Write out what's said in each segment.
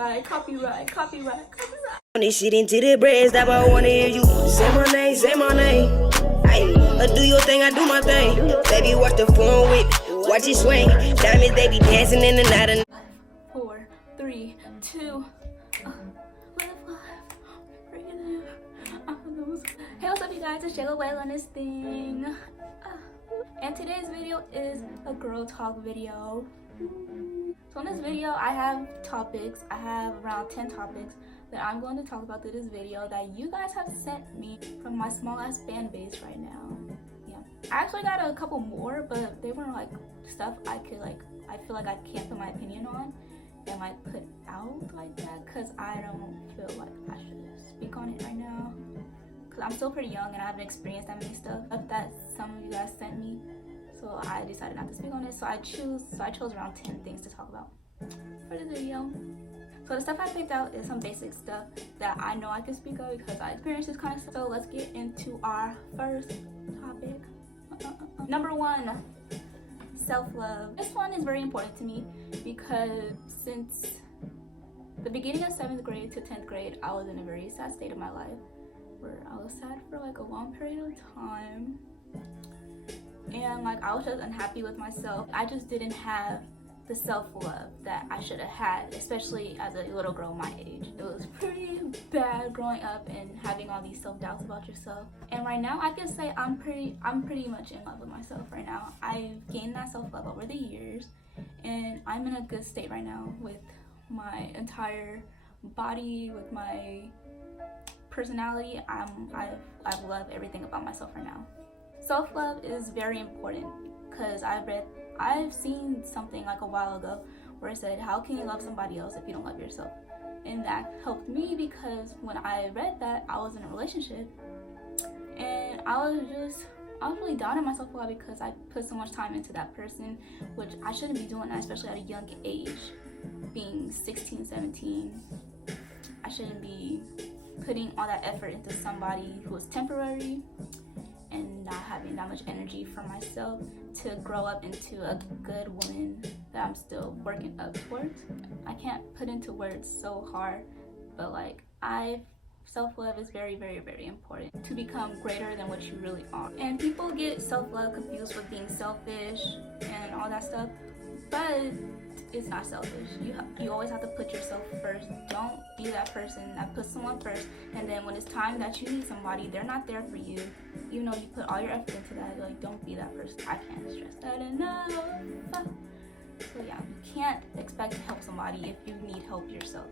Copyright. On this shit into the breads, that I wanna hear you say my name. Ay, do your thing, I do my thing. Baby, watch the phone with, watch it swing. Diamonds, they be dancing in the night. 4, 3, 2. Live life. Hey, what's up, you guys? It's Jayla Whale on this thing. And today's video is a girl talk video. So in this video, I have topics. I have around 10 topics that I'm going to talk about through this video that you guys have sent me from my small ass fan base right now. Yeah, I actually got a couple more, but they weren't like stuff I could I feel like I can't put my opinion on and like put out like that, because I don't feel like I should speak on it right now, because I'm still pretty young and I haven't experienced that many stuff that some of you guys sent me. So I decided not to speak on it. So I chose around 10 things to talk about for this video. So the stuff I picked out is some basic stuff that I know I can speak of because I experienced this kind of stuff. So let's get into our first topic. Number 1, self-love. This one is very important to me because since the beginning of 7th grade to 10th grade, I was in a very sad state of my life where I was sad for like a long period of time. And like I was just unhappy with myself. I just didn't have the self-love that I should have had, especially as a little girl my age. It was pretty bad growing up and having all these self-doubts about yourself. And right now I can say I'm pretty much in love with myself right now. I've gained that self-love over the years and I'm in a good state right now with my entire body, with my personality. I love everything about myself right now. Self-love is very important because I've seen something like a while ago where it said, how can you love somebody else if you don't love yourself? And that helped me because when I read that, I was in a relationship and I was really down on myself a lot because I put so much time into that person, which I shouldn't be doing that, especially at a young age. Being 16, 17, I shouldn't be putting all that effort into somebody who is temporary and not having that much energy for myself to grow up into a good woman that I'm still working up towards. I can't put into words so hard, but like self-love is very, very, very important to become greater than what you really are. And people get self-love confused with being selfish and all that stuff, but it's not selfish. You always have to put yourself first. Don't be that person that puts someone first, and then when it's time that you need somebody, they're not there for you, even though you put all your effort into that. Like, don't be that person. I can't stress that enough. So yeah, you can't expect to help somebody if you need help yourself.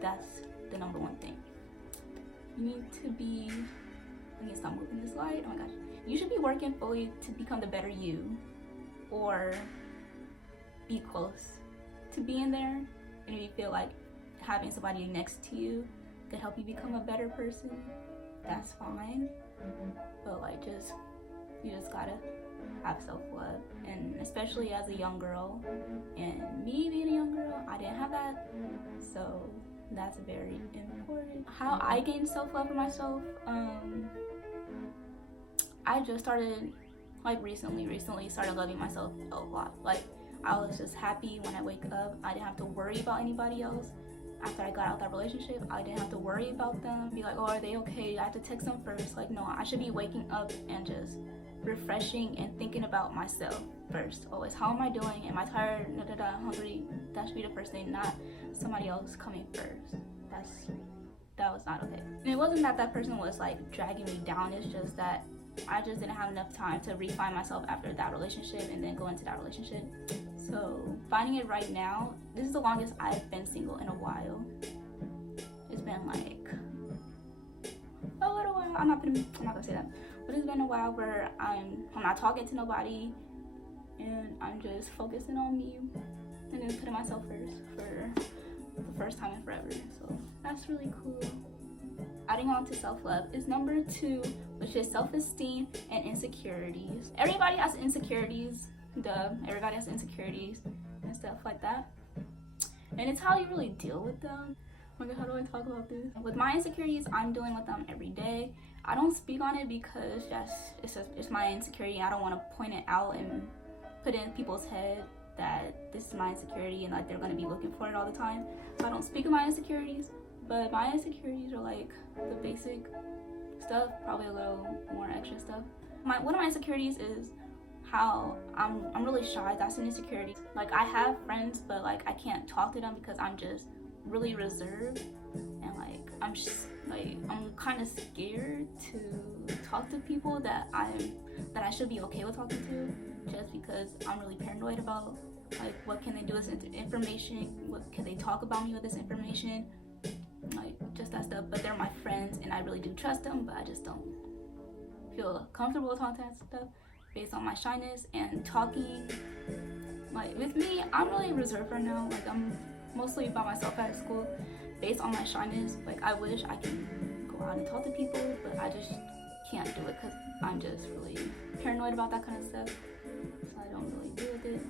That's the number 1 thing. You need to be, I need to stop moving this light. Oh my gosh. You should be working fully to become the better you, or be close to being there. And if you feel like having somebody next to you could help you become a better person, that's fine. But like you just gotta have self-love. And especially as a young girl, and me being a young girl, I didn't have that, so that's very important. How I gained self-love for myself, I just started like recently started loving myself a lot. Like, I was just happy when I wake up. I didn't have to worry about anybody else. After I got out of that relationship, I didn't have to worry about them, be like, oh, are they okay? I have to text them first. Like, no, I should be waking up and just refreshing and thinking about myself first. Always, how am I doing? Am I tired? Hungry? That should be the first thing, not somebody else coming first. That was not okay. And it wasn't that person was like dragging me down. It's just that I just didn't have enough time to refine myself after that relationship and then go into that relationship. So finding it right now, this is the longest I've been single in a while. It's been like a little while. I'm not gonna say that, but it's been a while where I'm not talking to nobody and I'm just focusing on me and then putting myself first for the first time in forever. So that's really cool. Adding on to self-love is number 2, which is self-esteem and insecurities. Everybody has insecurities. Everybody has insecurities and stuff like that, and it's how you really deal with them. Oh my god, how do I talk about this? With my insecurities, I'm dealing with them every day. I don't speak on it because it's my insecurity. I don't want to point it out and put it in people's head that this is my insecurity and like they're gonna be looking for it all the time. So I don't speak of my insecurities, but my insecurities are like the basic stuff, probably a little more extra stuff. One of my insecurities is how I'm really shy. That's an insecurity. Like I have friends, but like I can't talk to them because I'm just really reserved, and like I'm kind of scared to talk to people that I should be okay with talking to, just because I'm really paranoid about like what can they do with this information, what can they talk about me with this information, like just that stuff. But they're my friends and I really do trust them, but I just don't feel comfortable with talking that stuff based on my shyness and talking. Like with me, I'm really reserved right now. Like I'm mostly by myself at school based on my shyness. Like I wish I can go out and talk to people, but I just can't do it because I'm just really paranoid about that kind of stuff. So I don't really deal with it.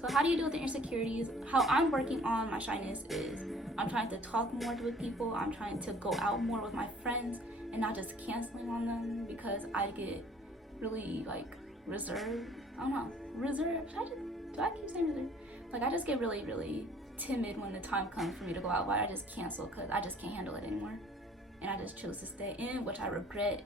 So how do you deal with the insecurities? How I'm working on my shyness is I'm trying to talk more with people. I'm trying to go out more with my friends and not just canceling on them because I get really like reserved. I don't know, reserved. Do I keep saying reserved? Like I just get really, really timid when the time comes for me to go out, but I just cancel because I just can't handle it anymore. And I just choose to stay in, which I regret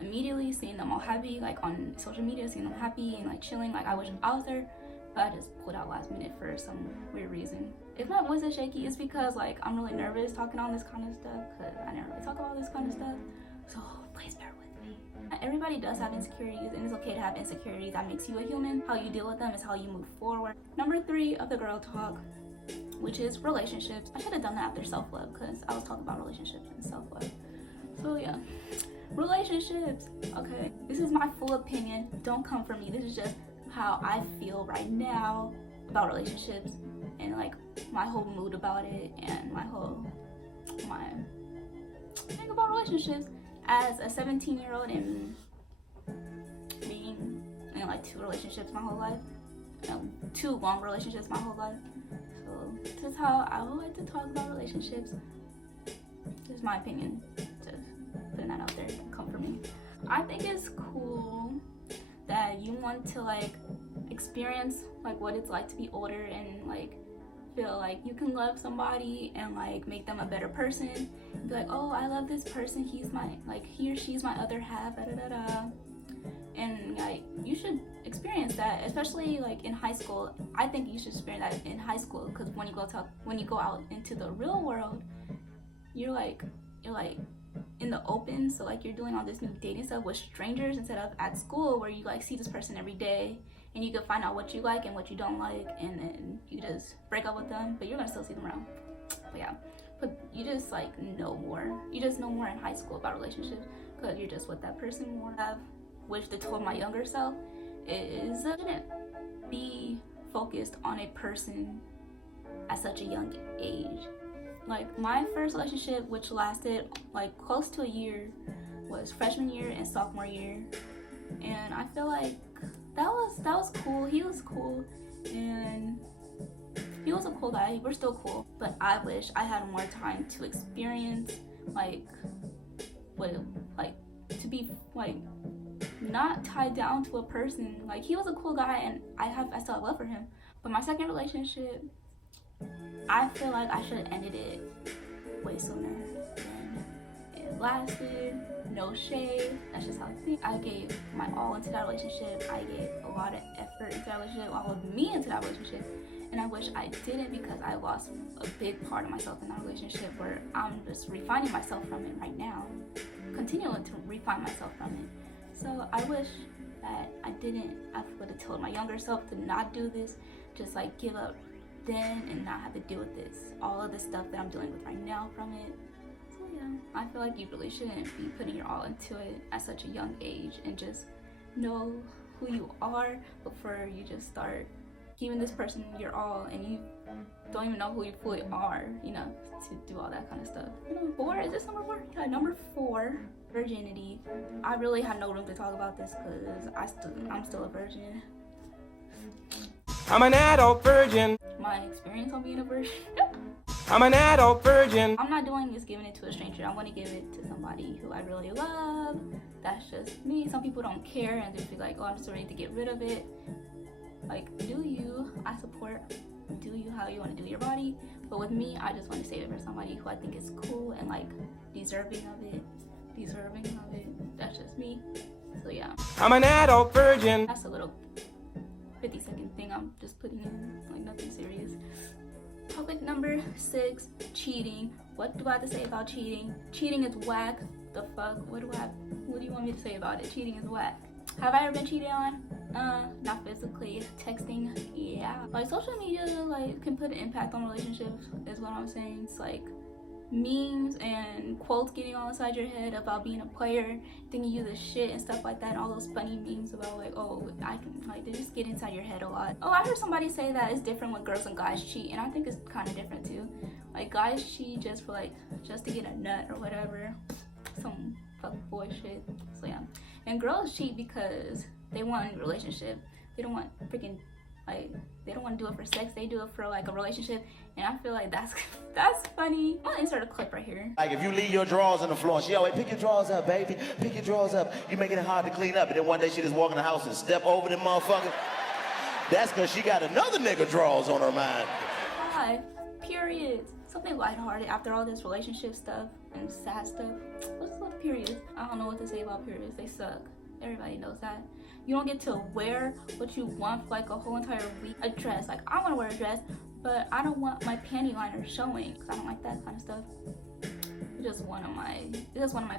immediately, seeing them all happy, like on social media, seeing them happy and like chilling, like I wish I was there, but I just pulled out last minute for some weird reason. If my voice is shaky, it's because like I'm really nervous talking on this kind of stuff because I never really talk about this kind of stuff. So please bear with me. Everybody does have insecurities, and it's okay to have insecurities. That makes you a human. How you deal with them is how you move forward. Number 3 of the girl talk, which is relationships. I should have done that after self-love because I was talking about relationships and self-love. So yeah, relationships. Okay, this is my full opinion. Don't come for me. This is just how I feel right now about relationships and like my whole mood about it and my thing about relationships as a 17-year-old and being in like 2 relationships my whole life, 2 long relationships my whole life. So this is how I would like to talk about relationships. This is my opinion. Just putting that out there. Come for me. I think it's cool that you want to like experience like what it's like to be older and like feel like you can love somebody and like make them a better person and be like, oh, I love this person, he's my like he or she's my other half, da, da, da, da. And like you should experience that, especially like in high school. I think you should experience that in high school because when you go out into the real world, you're like in the open, so like you're doing all this new dating stuff with strangers instead of at school where you like see this person every day and you can find out what you like and what you don't like, and then you just break up with them, but you're gonna still see them around. But yeah, but you just like know more. You just know more in high school about relationships because you're just with that person more. Which they told my younger self is shouldn't be focused on a person at such a young age. Like my first relationship, which lasted like close to a year, was freshman year and sophomore year, and I feel like that was cool. He was cool and he was a cool guy. We're still cool, but I wish I had more time to experience like what like to be like not tied down to a person. Like he was a cool guy and I still have love for him. But my second relationship, I feel like I should have ended it way sooner than it lasted. No shade, that's just how I think. I gave my all into that relationship. I gave a lot of effort into that relationship, all of me into that relationship. And I wish I didn't because I lost a big part of myself in that relationship where I'm just refining myself from it right now. Continuing to refine myself from it. So I wish that I would have told my younger self to not do this, just like give up then and not have to deal with this, all of the stuff that I'm dealing with right now from it. So yeah, I feel like you really shouldn't be putting your all into it at such a young age, and just know who you are before you just start giving this person your all and you don't even know who you fully are, you know, to do all that kind of stuff. Number 4, is this number 4? Yeah, number 4, virginity. I really had no room to talk about this because I'm still a virgin. I'm an adult virgin. My experience on being a virgin. I'm an adult virgin. I'm not doing this giving it to a stranger. I want to give it to somebody who I really love. That's just me. Some people don't care and just be like, oh, I'm just ready to get rid of it. Like, do you, I support, do you how you want to do your body, but with me, I just want to save it for somebody who I think is cool and like deserving of it. That's just me. So yeah, I'm an adult virgin. that's a little 50-second thing I'm just putting in, like nothing serious. Topic number 6, cheating. What do I have to say about cheating? Cheating is whack. The fuck? What do you want me to say about it? Cheating is whack. Have I ever been cheated on? Not physically. Texting, yeah. Like, social media, like, can put an impact on relationships, is what I'm saying. It's like memes and quotes getting all inside your head about being a player, thinking you the shit and stuff like that, and all those funny memes about like, oh, I can, like, they just get inside your head a lot. Oh, I heard somebody say that it's different when girls and guys cheat, and I think it's kind of different too. Like, guys cheat just for like, just to get a nut or whatever, some fuck boy shit. So yeah, and girls cheat because they want a relationship. They don't want freaking, like, they don't want to do it for sex, they do it for like a relationship, and I feel like that's funny. I'm gonna insert a clip right here. Like, if you leave your drawers on the floor, she always, pick your drawers up, baby, pick your drawers up. You making it hard to clean up, and then one day she just walk in the house and step over them motherfuckers. That's because she got another nigga drawers on her mind. 5, periods. Something lighthearted after all this relationship stuff and sad stuff. What's up, periods? I don't know what to say about periods. They suck. Everybody knows that. You don't get to wear what you want for like a whole entire week. A dress, like, I want to wear a dress, but I don't want my panty liner showing because I don't like that kind of stuff. It's just one of my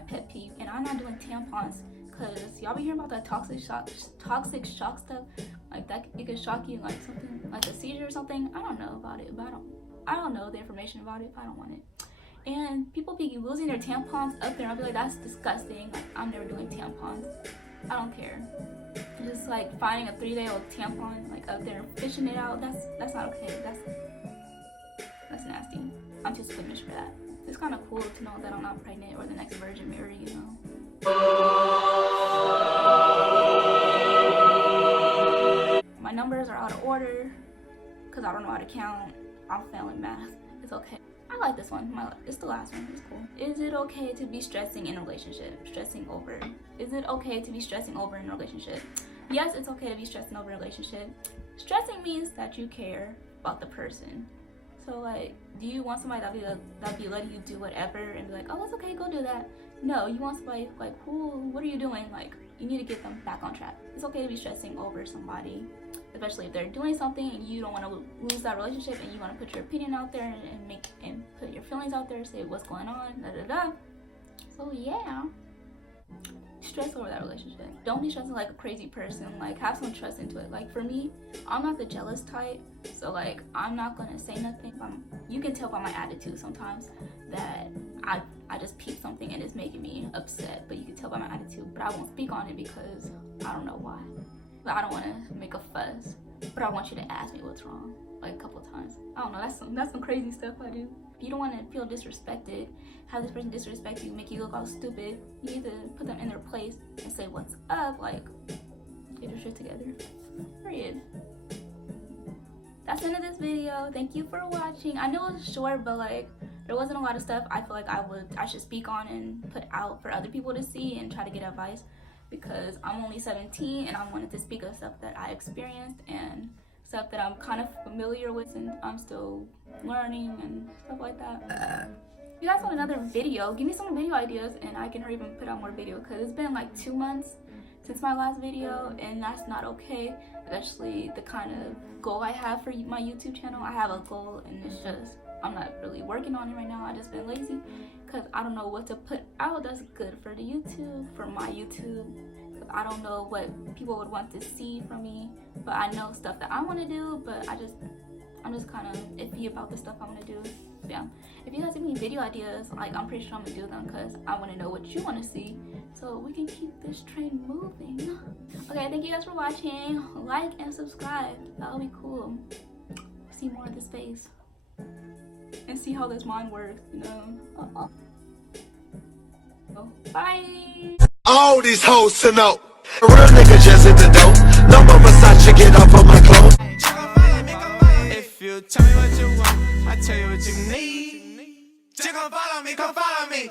pet peeves. And I'm not doing tampons because y'all be hearing about that toxic shock stuff, like that it could shock you, like something like a seizure or something. I don't know about it, but I don't know the information about it. I don't want it. And people be losing their tampons up there. I'll be like, that's disgusting. Like, I'm never doing tampons. I don't care. Just like finding a 3-day-old tampon like up there and fishing it out, that's not okay. That's nasty. I'm too squeamish for that. It's kind of cool to know that I'm not pregnant or the next Virgin Mary, you know. My numbers are out of order because I don't know how to count. I'm failing math. It's okay. I like this one. It's the last one. It's cool. Is it okay to be stressing in a relationship? Stressing over. Is it okay to be stressing over in a relationship? Yes, it's okay to be stressing over a relationship. Stressing means that you care about the person. So like, do you want somebody that'll be letting you do whatever and be like, oh, it's okay, go do that? No, you want somebody like, what are you doing? Like, you need to get them back on track. It's okay to be stressing over somebody, especially if they're doing something and you don't want to lose that relationship and you want to put your opinion out there and put your feelings out there, say what's going on, So yeah, stress over that relationship. Don't be stressing like a crazy person. Like, have some trust into it. Like, for me, I'm not the jealous type, so like, I'm not gonna say nothing. You can tell by my attitude sometimes that I just peep something and it's making me upset, but you can tell by my attitude. But I won't speak on it because I don't know why. But I don't want to make a fuss, but I want you to ask me what's wrong, like a couple of times. I don't know, that's some crazy stuff I do. If you don't want to feel disrespected, have this person disrespect you, make you look all stupid, you need to put them in their place and say what's up, like, get your shit together, period. That's the end of this video. Thank you for watching. I know it was short, but like, there wasn't a lot of stuff I feel like I should speak on and put out for other people to see and try to get advice, because I'm only 17 and I wanted to speak of stuff that I experienced and stuff that I'm kind of familiar with and I'm still learning and stuff like that. If you guys want another video, give me some video ideas and I can hurry up and put out more video, because it's been like 2 months since my last video and that's not okay, especially the kind of goal I have for my YouTube channel. I have a goal and it's just, I'm not really working on it right now. I just been lazy because I don't know what to put out that's good for the YouTube, for my YouTube. I don't know what people would want to see from me, but I know stuff that I want to do, but I'm just kind of iffy about the stuff I want to do. So yeah, if you guys have any video ideas, like, I'm pretty sure I'm gonna do them because I want to know what you want to see so we can keep this train moving. Okay, thank you guys for watching. Like and subscribe, that would be cool. See more of this face and see how this mind works, you know. Bye. All these hoes to know. A real nigga just hit the dope. No more Versace, get off of my clothes. If you tell me what you want, I tell you what you need. Just come follow me, come follow me.